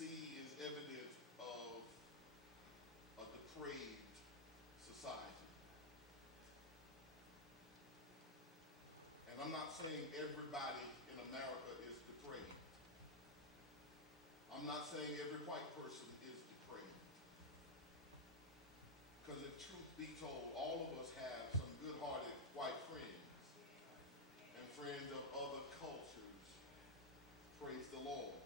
see is evidence of a depraved society. And I'm not saying everybody in America is depraved. I'm not saying every white person is depraved. Because if truth be told, all of us have some good-hearted white friends and friends of other cultures. Praise the Lord.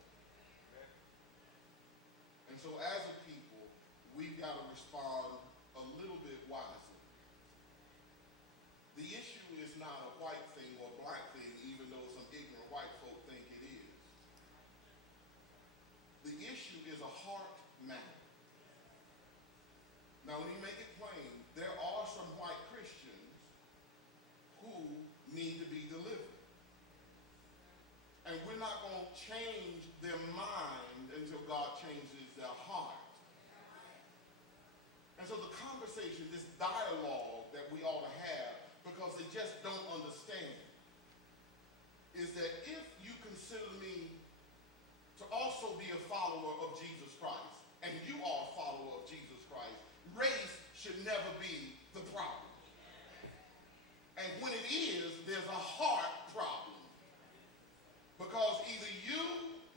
And so as a people, we've got to respond a little bit wisely. The issue is not a white thing or black thing, even though some ignorant white folk think it is. The issue is a heart matter. Now, let me make it plain. There are some white Christians who need to be delivered. And we're not going to change their mind until God changes their heart. And so the conversation, this dialogue that we ought to have, because they just don't understand, is that if you consider me to also be a follower of Jesus Christ, and you are a follower of Jesus Christ, race should never be the problem. And when it is, there's a heart problem. Because either you,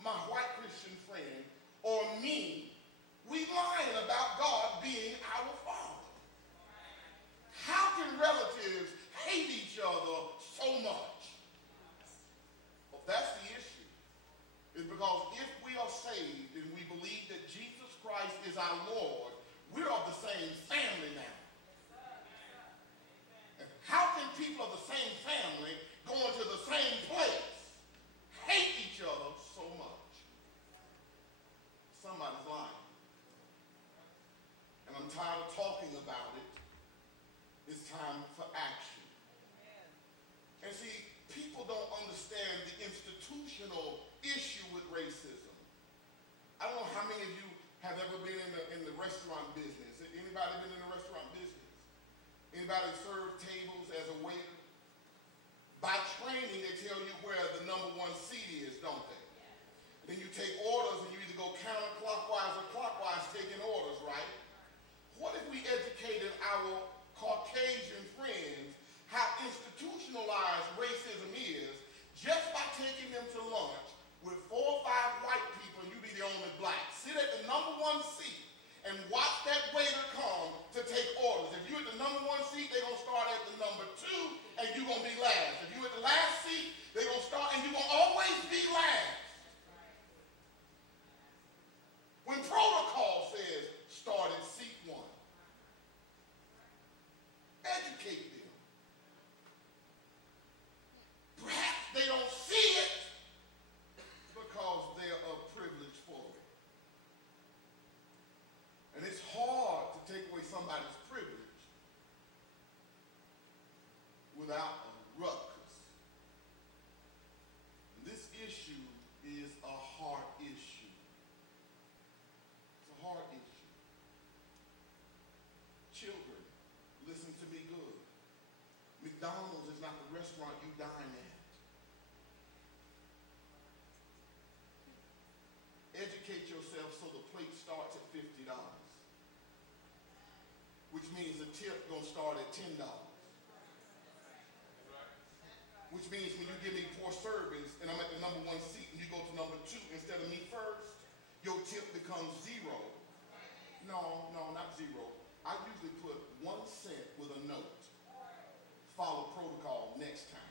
my white Christian friend, or me, we lying about God being our Father. How can relatives hate each other so much? Well, that's the issue. It's because if we are saved and we believe that Jesus Christ is our Lord, we're of the same family now. And how can people of the same family going to the same place hate each other so much? Somebody's lying. And I'm tired of talking about it. It's time for action. And see, people don't understand the institutional issue with racism. I don't know how many of you have ever been in the restaurant business. Anybody been in the restaurant business? Anybody served tables as a waiter? By training, they tell you where the number one seat is, don't they? Then you take orders and you either go counterclockwise or clockwise taking orders, right? What if we educated our Caucasian friends how institutionalized racism is just by taking them to lunch with 4 or 5 white people and you be the only black? Sit at the number one seat and watch that waiter come to take orders. If you're at the number one seat, they're going to start at the number 2 and you're going to be last. If you're at the last seat, they're going to start and you're going to always be last. When protocol says start at seat 1, educate them. Perhaps they don't see it because they're of privilege for it. And it's hard to take away somebody's privilege without a ruckus. And this issue is a hard issue. It's a hard issue. Children, listen to me good. McDonald's is not the restaurant you dine at. Educate yourself so the plate starts at $50, which means the tip gonna start at $10. Which means when you give me 4 servings and I'm at the number 1 seat and you go to number 2 instead of me first, your tip becomes 0. No, not 0. I usually put 1 cent with a note. Follow protocol next time.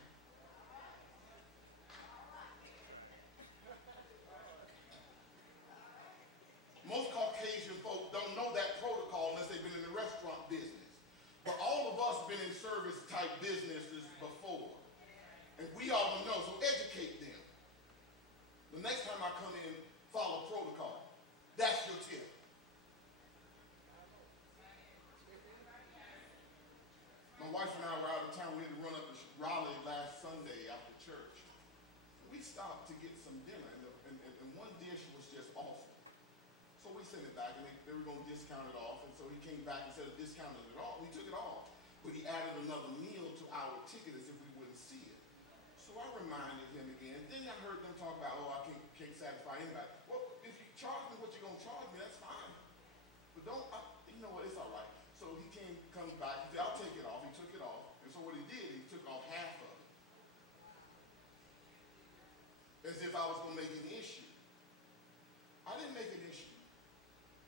Most Caucasian folk don't know that protocol unless they've been in the restaurant business. But all of us been in service type businesses before. And we all know, so educate them. The next time I come in, follow protocol. That's your tip. My wife and I were out of town. We had to run up to Raleigh last Sunday after church. We stopped to get some dinner, and one dish was just awful. So we sent it back, and they were going to discount it off. And so he came back instead of discounting it all. We took it off, but he added another meal to our ticket as if we wouldn't see it. So I reminded him again. Then I heard them talk about, oh, I can't satisfy anybody. Well, if you charge me what you're going to charge me, that's fine. But don't, you know what, it's all right. So he comes back, he said, I'll take it off. He took it off. And so what he did, he took off half of it. As if I was going to make an issue. I didn't make an issue.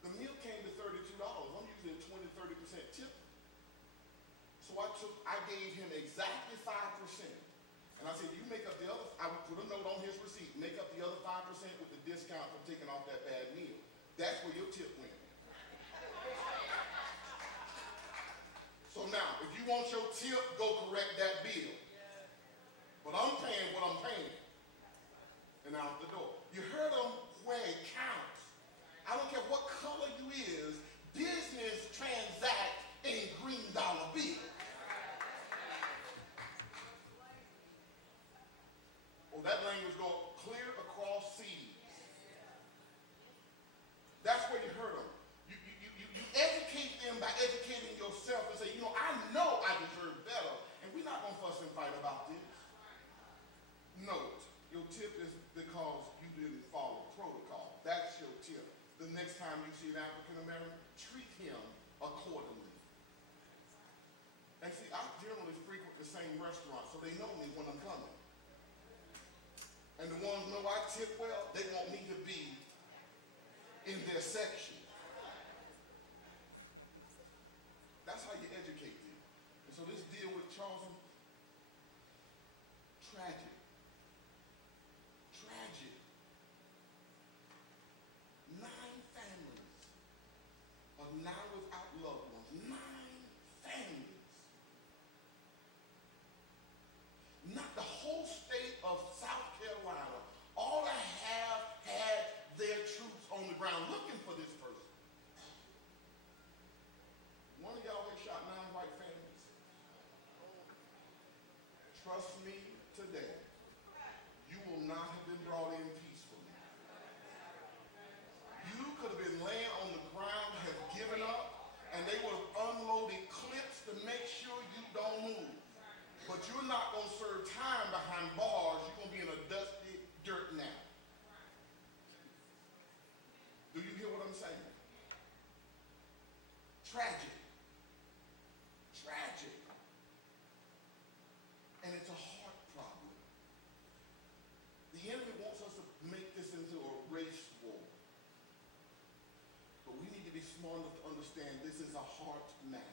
The meal came to $32. I'm usually a 20-30% tip. So I gave him exactly 5%. And I said, you make up the other, I would put a note on his receipt, make up the other 5% with the discount for taking off that bad meal. That's where your tip went. So now, if you want your tip, go correct that bill. But I'm paying what I'm paying. And out the door. You heard them where it counts. I don't care what color you is, business transact in green dollar bills. Oh, that language go clear across seas. That's where you heard them. You educate them by educating yourself and say, you know I deserve better, and we're not going to fuss and fight about this. Note, your tip is because you didn't follow protocol. That's your tip. The next time you see an African American, treat him accordingly. And see, I generally frequent the same restaurant, so they know me when I'm coming. And the ones know I tip well, they want me to be in their section. That's how you educate them. And so this deal with Charleston, tragic. Tragic. 9 families are now without loved ones. 9 families. Not the whole state of South Carolina. All I have had their troops on the ground looking for this person. One of y'all has shot 9 white families. Trust me today, you will not have been brought in peacefully. You could have been laying on the ground, have given up, and they would have unloaded clips to make sure you don't move. But you're not going to serve time behind bars. You're going to be in a dusty dirt nap. Do you hear what I'm saying? Tragic. Tragic. And it's a heart problem. The enemy wants us to make this into a race war. But we need to be smart enough to understand this is a heart matter.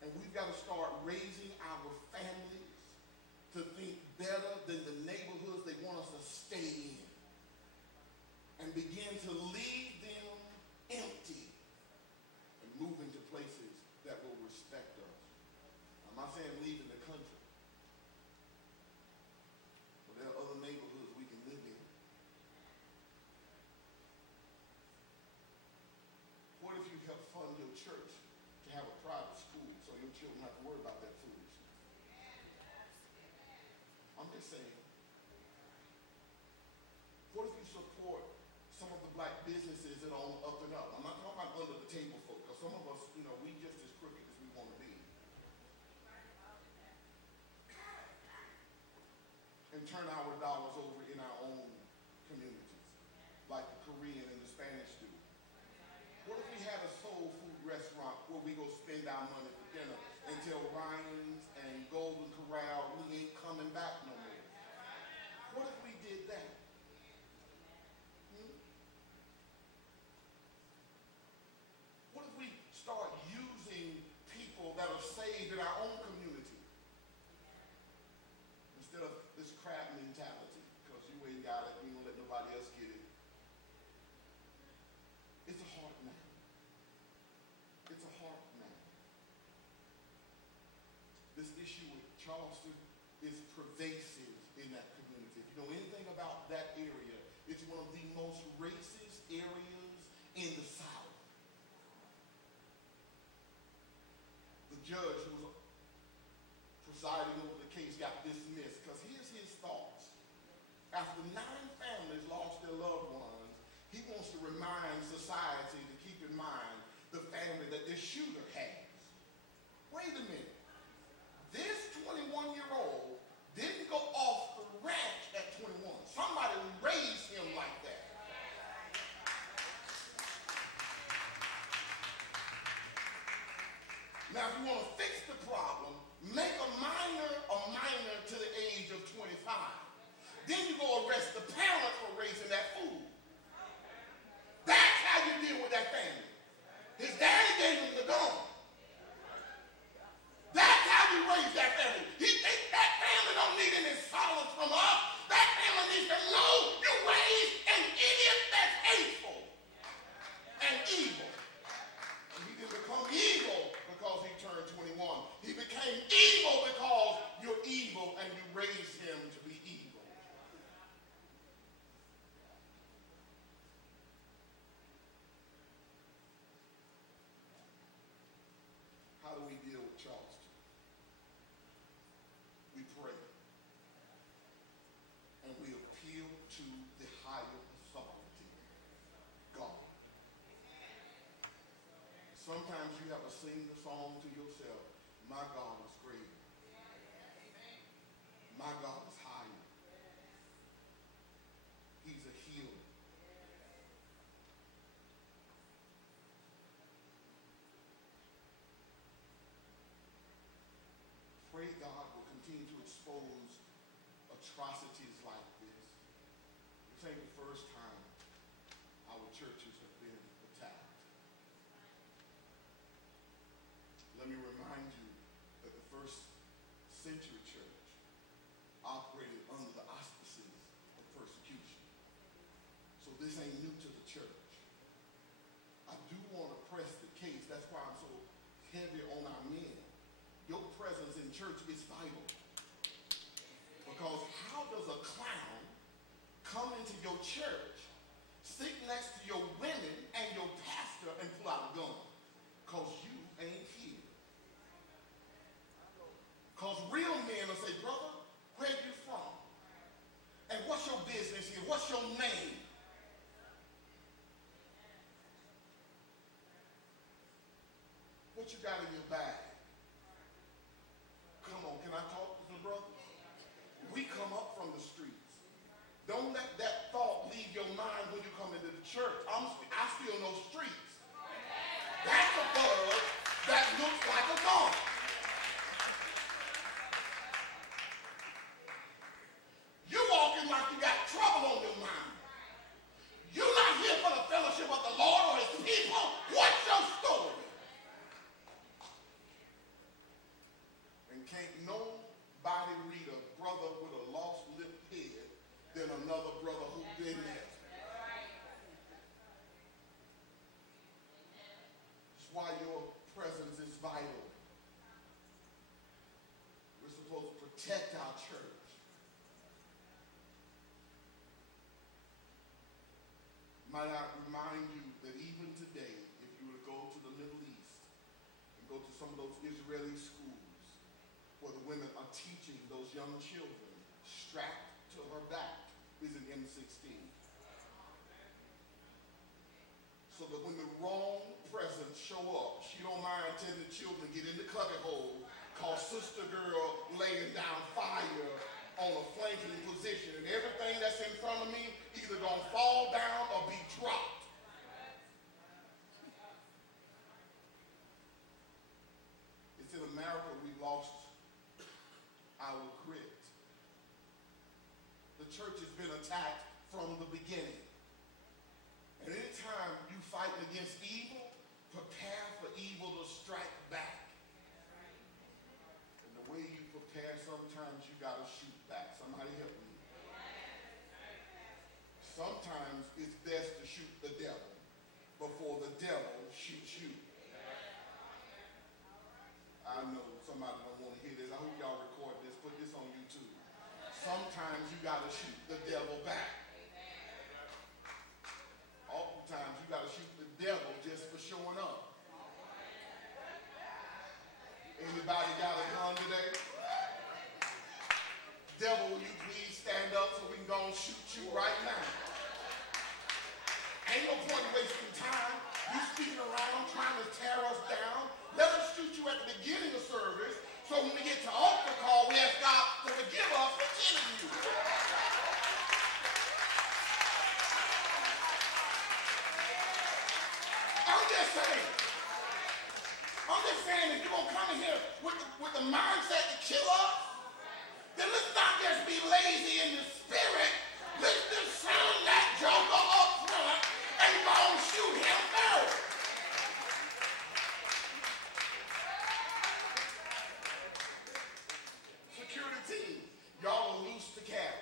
And we've got to start raising our families to think better than the neighborhoods they want us to stay in. And begin to leave them empty and move into places that will respect us. I'm not saying leave in the country. But there are other neighborhoods we can live in. What if you help fund your church to have a private school so your children don't have to worry about that foolishness? I'm just saying. What if you support some of the black businesses that are on the up and up? I'm not talking about under the table folk, because some of us, we just as crooked as we want to be. And turn our dollars over in our own communities, like the Korean and the Spanish do. What if we had a soul food restaurant where we go spend our money for dinner and tell Ryan's and Golden Corral we ain't coming back no more? What if we did that? What if we start using people that are saved in our own community instead of this crap mentality? Because you ain't got it, you don't let nobody else get it. It's a heart matter. It's a heart matter. This issue with Charleston is pervasive in that community. If you know anything about that area, it's one of the most racist areas in the South. The judge who was presiding over the case got dismissed because here's his thoughts. After 9 families lost their loved ones, he wants to remind society to keep in mind the family that this shooter has. Wait a minute. This 21-year-old didn't go off the ranch at 21. Now, if you want to fix the problem, make a minor to the age of 25. Then you go arrest the parent for raising that fool. That's how you deal with that family. His daddy gave him the gun. That's how you raise that family. That family don't need any solace from us. That family needs to know you raised an idiot that's hateful and evil. And he didn't become evil because he turned 21. He became evil because you're evil and you raised him to be evil. How do we deal with Charleston? We pray. And we appeal to the higher authority, God. Sometimes you have to sing the song to yourself. My God is greater. My God is higher. He's a healer. Pray God will continue to expose atrocities like this. This ain't the first time our churches have been attacked. Let me remind you that the first century church operated under the auspices of persecution. So this ain't new to the church. I do want to press the case. That's why I'm so heavy on our men. Your presence in church is vital. Because how does a clown come into your church, sit next to your women and your pastor and pull out a gun? Because you ain't here. Because real men will say, brother, where you from? And what's your business here? What's your name? What you got in your bag? Come on, can I talk to the brothers? We come up from the streets. Don't let that thought leave your mind when you come into the church. I still know streets. That's a bird that looks like a gun. You walking like you got trouble on your mind. You're not here for the fellowship of the Lord or his people. What's your story? And can't nobody read a brother with a lost lip head than another brother who's been there. That's why your presence is vital. We're supposed to protect our church. Might I remind you that even today, if you were to go to the Middle East and go to some of those Israeli schools where the women are teaching those young children, strapped to her back is an M16. So that when the wrong presence show up, she don't mind telling the children get in the cubby hole, cause sister girl laying down fire on a flanking position, and everything that's in front of me either gonna fall down or be dropped. It's in America we lost our grit. The church has been attacked from the beginning. And anytime you fighting against evil, prepare for evil to strike back. And the way you prepare, sometimes you gotta shoot back. Somebody help me. Sometimes it's best to shoot the devil before the devil shoots you. I know somebody don't want to hear this. I hope y'all record this. Put this on YouTube. Sometimes you got to shoot the devil back. Oftentimes you got to shoot the devil just for showing up. Anybody got a gun today? Devil, will you please stand up so we can go and shoot you right now? Ain't no point wasting time. You speaking around trying to tear us down. Let us shoot you at the beginning of service, so when we get to altar call, we ask God to forgive us for killing you. I'm just saying. I'm just is saying if you're going to come in here with the mindset to kill us, then let's not just be lazy in the spirit. Let's just send that joker up front and go and shoot him first. Security team, y'all are loose to carry.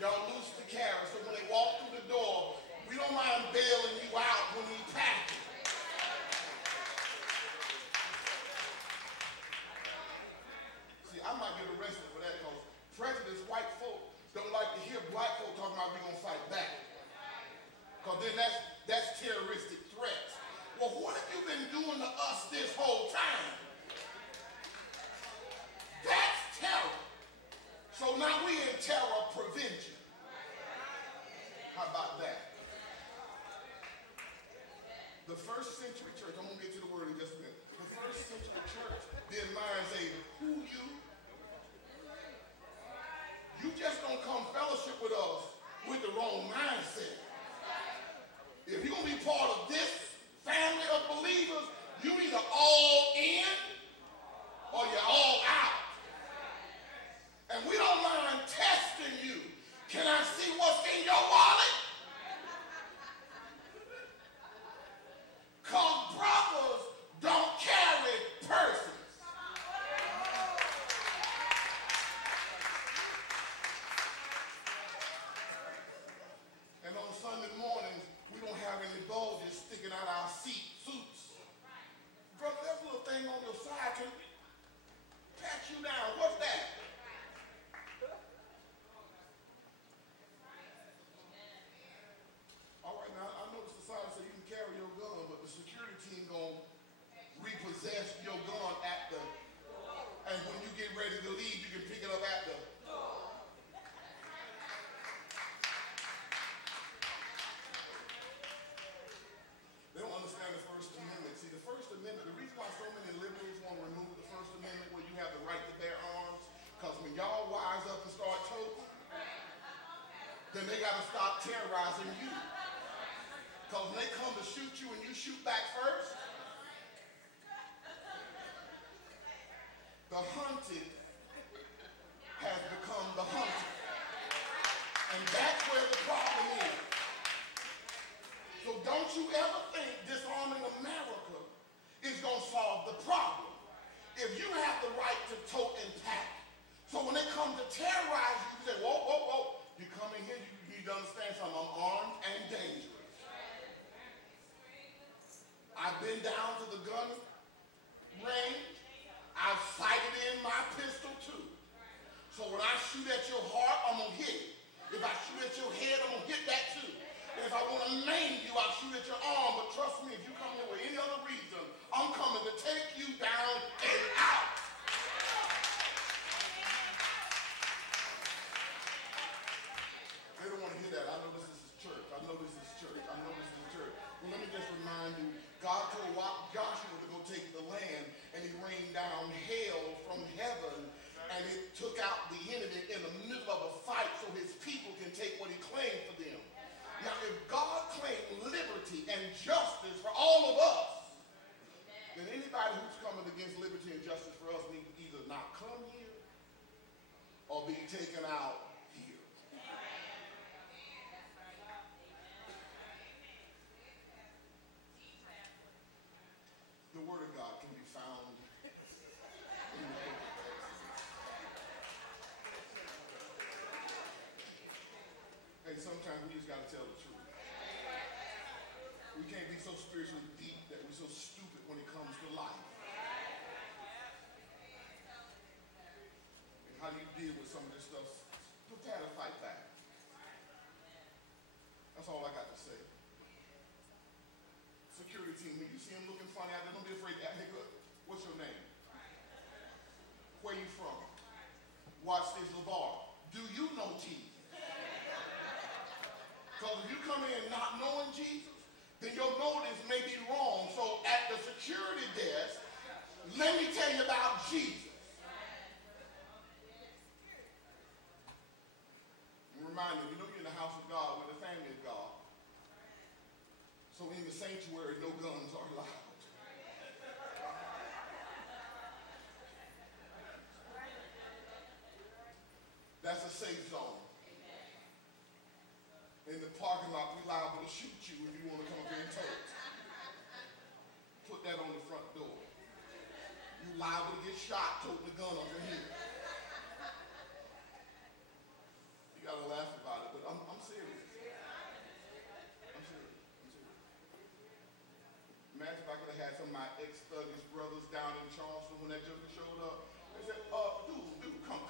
Y'all loose to carry. So when they walk through the door, we don't mind bailing you out when we pack it. See, I might get arrested for that because prejudice white folk don't like to hear black folk talking about we're going to fight back. Because then that's terroristic threats. Well, what have you been doing to us this whole time? That's terror. So now we in terror prevention. How about that? The first century church, I'm going to get to the word in just a minute. The first century church didn't mind saying, who you? You just don't come fellowship with us with the wrong mindset. If you're going to be part of this family of believers, you either all in or you're all out. And we don't mind testing you. Can I see what's in your wallet? Because brothers don't carry purses. And on Sunday mornings, we don't have any bulges sticking out our suits. Brother, that little thing on your side can pat you down. What's that? All right, now I know the society says you can carry your gun, but the security team gonna repossess your gun at the, and when you get ready to leave, you can pick it up at the. They don't understand the First Amendment. See, the First Amendment, the reason why so many liberals want to remove the First Amendment where you have the right to bear arms, because when y'all wise up and start toting, then they got to stop terrorizing you. Because when they come to shoot you and you shoot back first, the hunted has become the hunted. And that's where the problem is. So don't you ever think disarming America is going to solve the problem. If you have the right to tote and pack, so when they come to terrorize you, you say, whoa, whoa, whoa, you come in here, you need to understand something. I'm armed and dangerous. I've been down to the gun range. I've sighted in my pistol too. So when I shoot at your heart, I'm going to hit it. If I shoot at your head, I'm going to hit that too. And if I want to maim you, I'll shoot at your arm. But trust me, if you come here with any other reason, I'm coming to take you down and out. They don't want to hear that. I know this is church. I know this is church. I know this is church. Well, let me just remind you, God told Joshua to go take the land, and he rained down hail from heaven, and it took out the enemy in the middle of a fight so his people can take what he claimed for them. Now, if God claimed liberty and justice for all of us, then anybody who's coming against liberty and justice for us needs to either not come here or be taken out here. The Word of God can be found in the book of Exodus. Hey, sometimes we just got to tell the truth. We can't be so spiritually deep that we're so stupid when it comes to life. And how do you deal with some of this stuff? Prepare to fight back. That's all I got to say. Security team, when you see them looking funny out there, don't be afraid to ask, hey, look, what's your name? Where you from? Watch this, LeVar. Do you know Jesus? Because if you come in not knowing Jesus, then your motives may be wrong. So at the security desk, let me tell you about Jesus. Remind you, you know you're in the house of God with the family of God. sanctuary, no guns are allowed. That's a safe zone. In the parking lot, we're liable to shoot you if you want to come up here and tote. Put that on the front door. You're liable to get shot toting the gun up in here. You got to laugh about it, but I'm serious. I'm serious. Imagine if I could have had some of my ex-thuggish brothers down in Charleston when that joker showed up. They said, dude, come.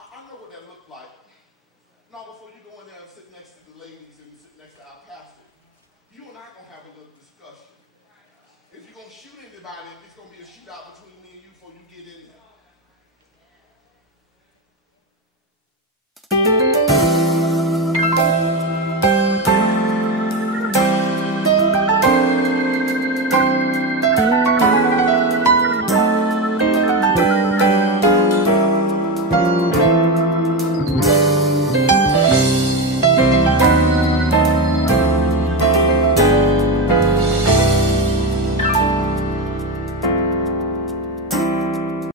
I know what that looked like. Now, before you go in there and sit next to the ladies and sit next to our pastor, you and I are going to have a little discussion. If you're going to shoot anybody, it's going to be a shootout between